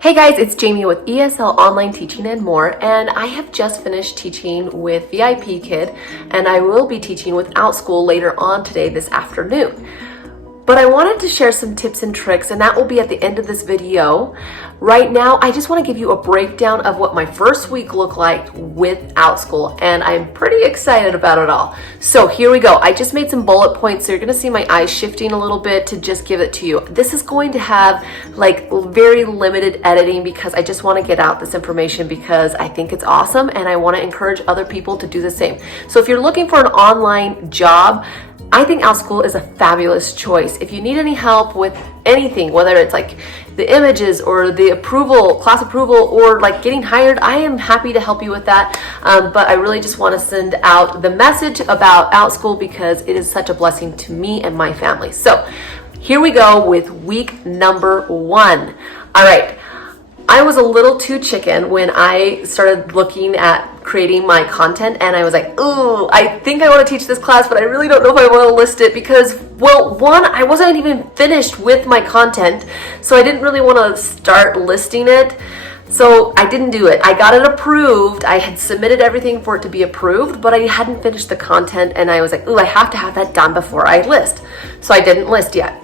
Hey guys, it's Jamie with ESL Online Teaching and More, and I have just finished teaching with VIP Kid, and I will be teaching with Outschool later on today this afternoon. But I wanted to share some tips and tricks, and that will be at the end of this video. Right now, I just want to give you a breakdown of what my first week looked like with Outschool, and I'm pretty excited about it all. So here we go. I just made some bullet points, so you're going to see my eyes shifting a little bit to just give it to you. This is going to have like very limited editing because I just want to get out this information because I think it's awesome, and I want to encourage other people to do the same. So if you're looking for an online job, I think Outschool is a fabulous choice. If you need any help with anything, whether it's like the images or the approval, class approval, or like getting hired, I am happy to help you with that. But I really just want to send out the message about Outschool because it is such a blessing to me and my family. So here we go with week number 1. All right. I was a little too chicken when I started looking at creating my content, and I was like, ooh, I think I want to teach this class, but I really don't know if I want to list it because, well, one, I wasn't even finished with my content, so I didn't really want to start listing it. So I didn't do it. I got it approved. I had submitted everything for it to be approved, but I hadn't finished the content, and I was like, ooh, I have to have that done before I list. So I didn't list yet.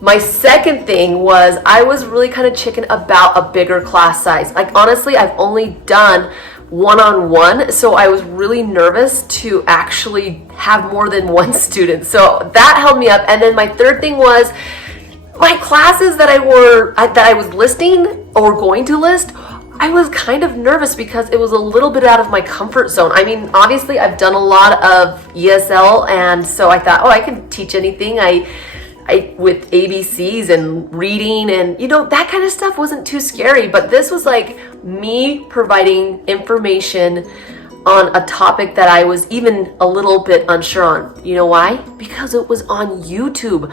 My second thing was I was really kind of chicken about a bigger class size. Like honestly, I've only done one-on-one, so I was really nervous to actually have more than one student. So that held me up. And then my third thing was my classes that I was listing or going to list, I was kind of nervous because it was a little bit out of my comfort zone. I mean, obviously I've done a lot of ESL, and so I thought, oh, I can teach anything. I with ABCs and reading and that kind of stuff wasn't too scary, but this was like me providing information on a topic that I was even a little bit unsure on. You know why? Because it was on YouTube.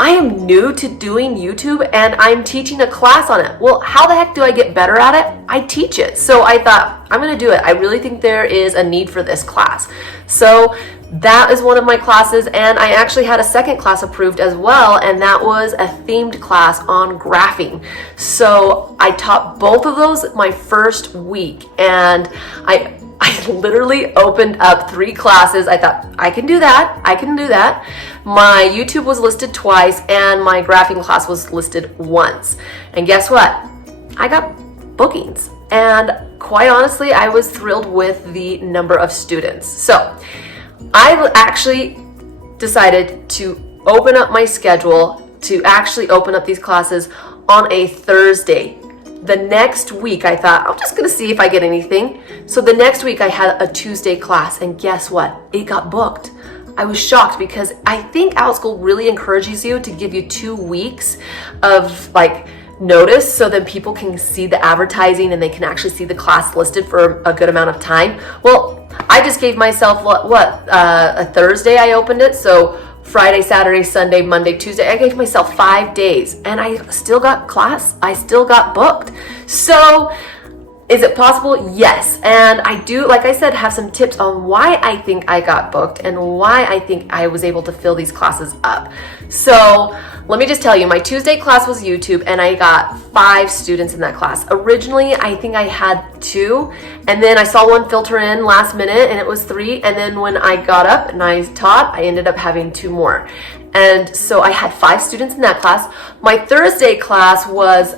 I am new to doing YouTube and I'm teaching a class on it. Well, how the heck do I get better at it? I teach it. So I thought, I'm going to do it. I really think there is a need for this class. So that is one of my classes, and I actually had a second class approved as well, and that was a themed class on graphing. So I taught both of those my first week, and I literally opened up 3 classes. I thought, I can do that. My YouTube was listed twice, and my graphing class was listed once. And guess what? I got bookings, and quite honestly, I was thrilled with the number of students. So I actually decided to open up my schedule to actually open up these classes on a Thursday. The next week I thought, I'm just going to see if I get anything. So the next week I had a Tuesday class, and guess what? It got booked. I was shocked because I think Outschool really encourages you to give you 2 weeks of like notice so that people can see the advertising and they can actually see the class listed for a good amount of time. Well, I just gave myself a Thursday I opened it, so Friday, Saturday, Sunday, Monday, Tuesday. I gave myself 5 days, and I still got class. I still got booked. So is it possible? Yes. And I do, like I said, have some tips on why I think I got booked and why I think I was able to fill these classes up. So let me just tell you, my Tuesday class was YouTube, and I got 5 students in that class. Originally, I think I had 2, and then I saw one filter in last minute, and it was 3. And then when I got up and I taught, I ended up having 2 more. And so I had 5 students in that class. My Thursday class was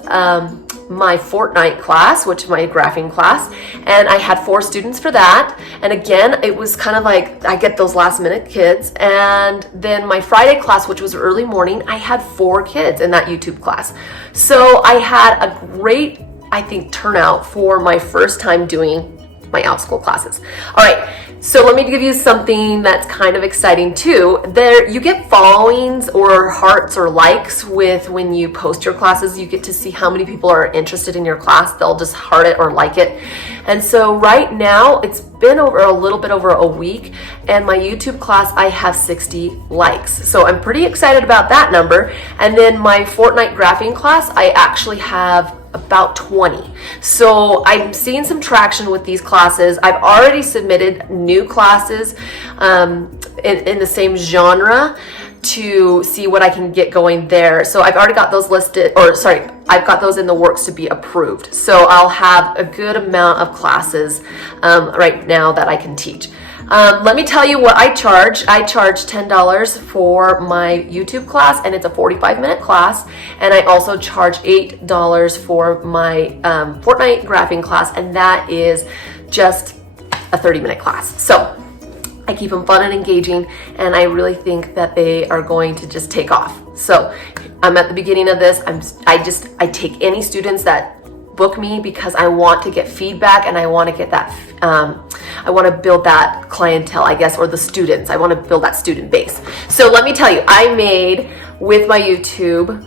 my fortnight class, which is my graphing class, and I had 4 students for that. And again, it was kind of like I get those last minute kids. And then my Friday class, which was early morning, I had 4 kids in that YouTube class. So I had a great, I think, turnout for my first time doing my Outschool classes. All right, so let me give you something that's kind of exciting too. There, you get followings or hearts or likes with when you post your classes. You get to see how many people are interested in your class. They'll just heart it or like it. And so right now, it's been over a little bit over a week, and my YouTube class, I have 60 likes. So I'm pretty excited about that number. And then my fortnight graphing class, I actually have about 20. So I'm seeing some traction with these classes. I've already submitted new classes in the same genre to see what I can get going there. So I've already got those listed, or sorry, I've got those in the works to be approved. So I'll have a good amount of classes right now that I can teach. Let me tell you what I charge. I charge $10 for my YouTube class, and it's a 45-minute class. And I also charge $8 for my Fortnite graphing class, and that is just a 30-minute class. So I keep them fun and engaging, and I really think that they are going to just take off. So I'm at the beginning of this. I take any students that book me because I want to get feedback, and I want to get that I want to build that clientele, I guess, or the students. I want to build that student base. So let me tell you, I made with my YouTube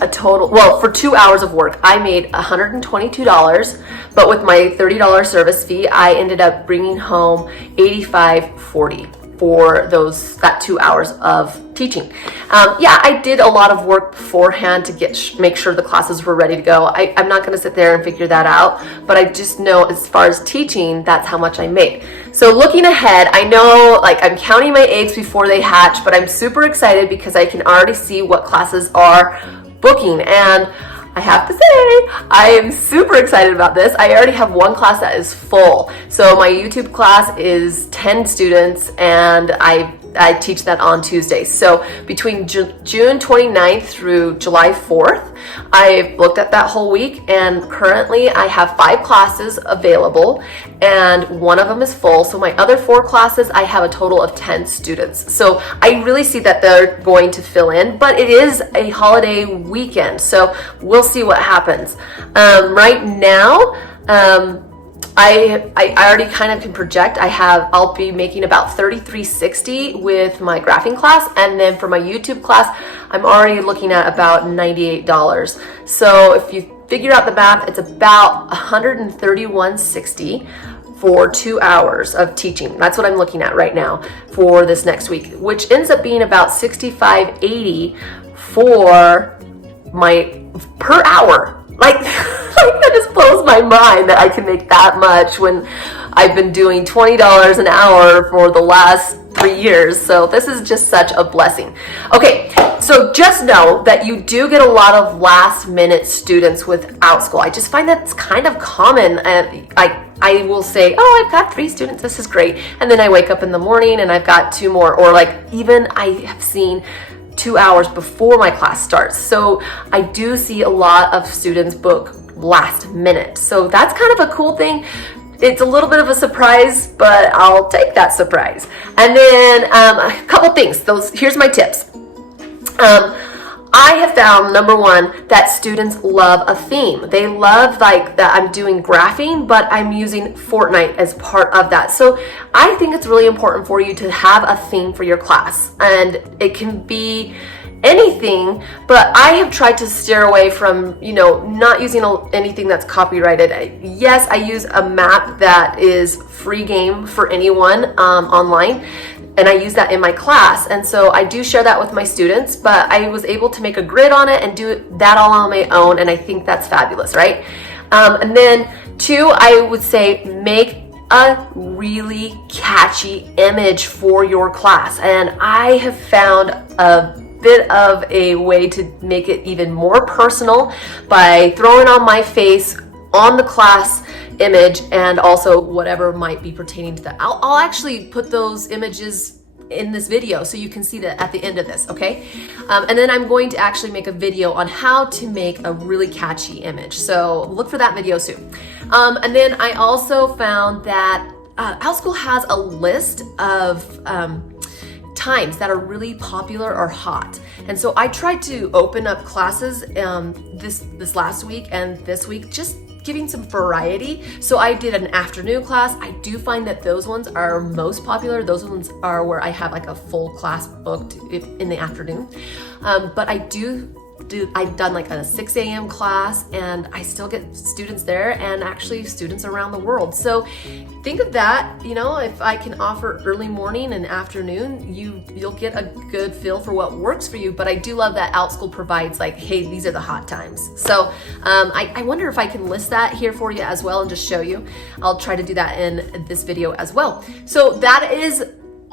a total, well, for 2 hours of work, I made $122, but with my $30 service fee, I ended up bringing home $85.40 for that 2 hours of teaching. Yeah, I did a lot of work beforehand to make sure the classes were ready to go. I'm not going to sit there and figure that out, but I just know as far as teaching, that's how much I made. So looking ahead, I know like I'm counting my eggs before they hatch, but I'm super excited because I can already see what classes are booking, and I have to say, I am super excited about this. I already have one class that is full. So my YouTube class is 10 students, and I teach that on Tuesdays. So between June 29th through July 4th, I've looked at that whole week, and currently I have 5 classes available, and one of them is full. So my other 4 classes, I have a total of 10 students. So I really see that they're going to fill in, but it is a holiday weekend, so we'll see what happens. Right now, I already kind of can project. I'll be making about $33.60 with my graphing class, and then for my YouTube class, I'm already looking at about $98. So if you figure out the math, it's about $131.60 for 2 hours of teaching. That's what I'm looking at right now for this next week, which ends up being about $65.80 for my per hour. Like that just blows my mind that I can make that much when I've been doing $20 an hour for the last 3 years. So this is just such a blessing. Okay, so just know that you do get a lot of last minute students with Outschool. I just find that's kind of common. And I will say, oh, I've got 3 students, this is great. And then I wake up in the morning and I've got 2 more, or like even I have seen 2 hours before my class starts. So I do see a lot of students book last minute. So that's kind of a cool thing. It's a little bit of a surprise, but I'll take that surprise. And then a couple things. Here's my tips. I have found, number one, that students love a theme. They love like that I'm doing graphing, but I'm using Fortnite as part of that. So I think it's really important for you to have a theme for your class, and it can be anything, but I have tried to steer away from, not using anything that's copyrighted. Yes, I use a map that is free game for anyone online, and I use that in my class, and so I do share that with my students, but I was able to make a grid on it and do that all on my own, and I think that's fabulous, right? And then 2, I would say make a really catchy image for your class, and I have found a bit of a way to make it even more personal by throwing on my face on the class image, and also whatever might be pertaining to that. I'll actually put those images in this video so you can see that at the end of this, okay? And then I'm going to actually make a video on how to make a really catchy image. So look for that video soon. And then I also found that Outschool has a list of times that are really popular or hot. And so I tried to open up classes this last week and this week, just giving some variety. So I did an afternoon class. I do find that those ones are most popular. Those ones are where I have like a full class booked in the afternoon. But I've done like a 6 a.m. class, and I still get students there, and actually students around the world. So think of that, if I can offer early morning and afternoon, you'll get a good feel for what works for you. But I do love that Outschool provides like, hey, these are the hot times. So I wonder if I can list that here for you as well and just show you. I'll try to do that in this video as well. So that is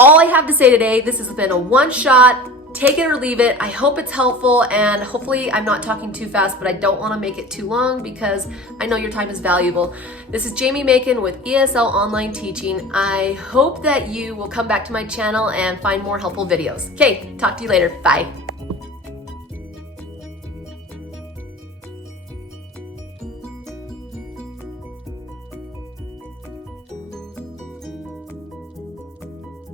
all I have to say today. This has been a one-shot. Take it or leave it. I hope it's helpful, and hopefully I'm not talking too fast, but I don't want to make it too long because I know your time is valuable. This is Jamie Macon with ESL Online Teaching. I hope that you will come back to my channel and find more helpful videos. Okay, talk to you later. Bye.